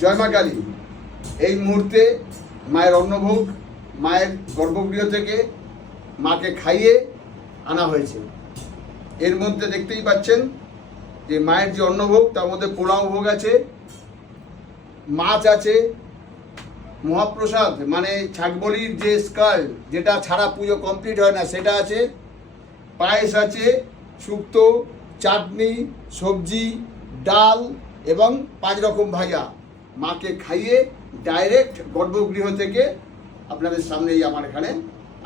জয় মা কালী। এই মুহূর্তে মায়ের অন্নভোগ মায়ের গর্ভগৃহ থেকে মাকে খাইয়ে আনা হয়েছে। এর মধ্যে দেখতেই পাচ্ছেন যে মায়ের যে অন্নভোগ তার মধ্যে পোলাও ভোগ আছে, মাছ আছে, মহাপ্রসাদ মানে ছাগবলির যে স্কাল যেটা ছাড়া পুজো কমপ্লিট হয় না সেটা আছে, পায়েস আছে, শুক্তো, চাটনি, সবজি, ডাল এবং 5 রকম ভাজা মাকে খাইয়ে ডাইরেক্ট গর্ভগৃহ থেকে আপনাদের সামনেই আমার এখানে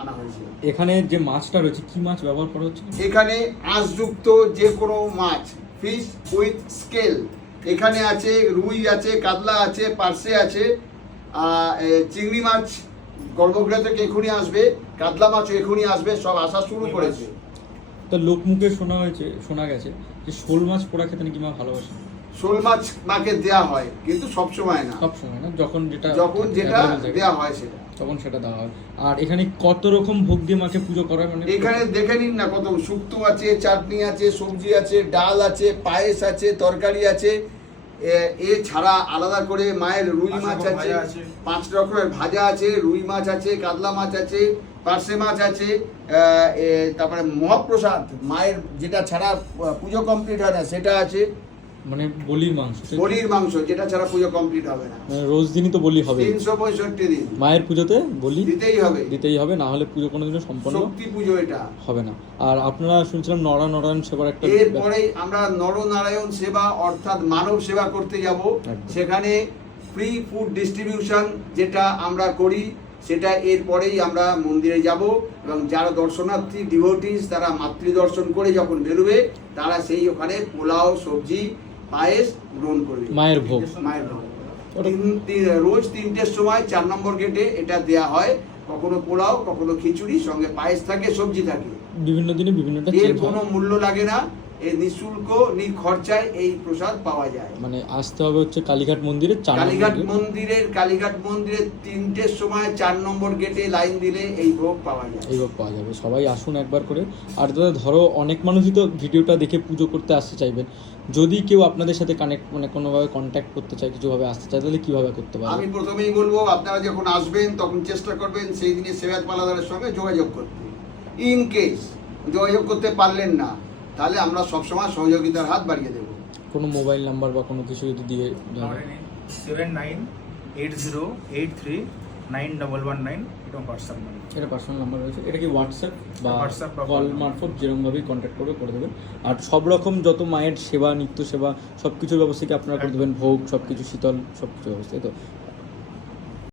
আনা হয়েছে। এখানে যে মাছটা রয়েছে কি মাছ ব্যবহার করা হচ্ছে? এখানে আঁশযুক্ত যে কোনো মাছ, ফিশ উইথ স্কেল। এখানে আছে রুই আছে, কাতলা আছে, পার্সে আছে, চিংড়ি মাছ গর্ভগৃহ থেকে এখনই আসবে, কাতলা মাছও এখনই আসবে, সব আসা শুরু করেছে। তো লোকমুখে শোনা গেছে যে শোল মাছ পোড়া খেতে নাকি মা ভালোবাসে। শোল মাছ মাকে দেয়া হয়, কিন্তু সব সময় না, সব সময় না, যখন যেটা দেয়া হয় সেটা তখন সেটা দেওয়া হয়। আর এখানে কত রকম ভোগ দিয়ে মাকে পুজো করা হয়? মানে এখানে দেখে নিন না, কত শুক্তো আছে, চাটনি আছে, সবজি আছে, ডাল আছে, পায়েস আছে, তরকারি আছে। এছাড়া আলাদা করে মায়ের রুই মাছ আছে, 5 রকমের ভাজা আছে, রুই মাছ আছে, কাতলা মাছ আছে, পার্সে মাছ আছে, তারপরে মহাপ্রসাদ মায়ের যেটা ছাড়া পুজো কমপ্লিট হয় না সেটা আছে, মানে বলির মাংস যেটা ছাড়া পুজো কমপ্লিট হবে না। মানে রোজ দিনই তো বলি হবে, 365 দিন মায়ের পুজোতে বলি দিতেই হবে, না হলে পুজো কোনোদিনও সম্পন্ন শক্তি পুজো এটা হবে না। আর আপনারা শুনছিলাম নরনারায়ণ সেবার একটা, এরপরেই আমরা নরনারায়ণ সেবা অর্থাৎ মানব সেবা করতে যাব। সেখানে ফ্রি ফুড ডিস্ট্রিবিউশন যেটা আমরা করি সেটা এরপরেই আমরা মন্দিরে যাব, এবং যারা দর্শনার্থী ডিভোটিস তারা মাতৃ দর্শন করে যখন বেরোবে তারা সেই ওখানে পোলাও, সবজি, পায়েস গ্রহণ করবে, মায়ের ভোগ। রোজ 3টের সময় 4 নম্বর গেটে এটা দেয়া হয়, কখনো পোলাও, কখনো খিচুড়ি, সঙ্গে পায়েস থাকে, সবজি থাকে। বিভিন্ন দিনে বিভিন্নটা, এর কোনো মূল্য লাগে না, এই নিঃশুল্ক নির্খরচায় এই প্রসাদ পাওয়া যায়। মানে আসতে হবে হচ্ছে কালীঘাট মন্দিরে, কালীঘাট মন্দিরের 3টের সময় 4 নম্বর গেটে লাইন দিলে এই ভোগ পাওয়া যায়। এই ভোগ পাওয়া যাবে, সবাই আসুন একবার করে। আর দাদা ধরো অনেক মানুষই তো ভিডিওটা দেখে পুজো করতে আসতে চাইবেন, যদি কেউ আপনাদের সাথে কানেক্ট মানে কোনোভাবে কন্ট্যাক্ট করতে চায়, কিছুভাবে আসতে চায়, তাহলে কিভাবে করতে পারবে? আমি প্রথমেই বলবো আপনারা যখন আসবেন তখন চেষ্টা করবেন সেই দিনে সেবায়ত পালাদারের সঙ্গে যোগাযোগ করতে। ইন কেস যোগাযোগ করতে পারলেন না তাহলে আমরা সবসময় সহযোগিতার হাত বাড়িয়ে দেবো। কোনো মোবাইল নাম্বার বা কোনো কিছু যদি দিয়ে 7980839119 এটা হোয়াটসঅ্যাপ নাম্বার, এটা পার্সোনাল নাম্বার রয়েছে। এটা কি হোয়াটসঅ্যাপ বা কল মারফত যেরকমভাবেই কন্ট্যাক্ট করে দেবেন। আর সব রকম যত মায়ের সেবা, নিত্য সেবা সব কিছুর ব্যবস্থা কি আপনারা করে দেবেন, ভোগ সব কিছু, শীতল সব কিছু ব্যবস্থা, তো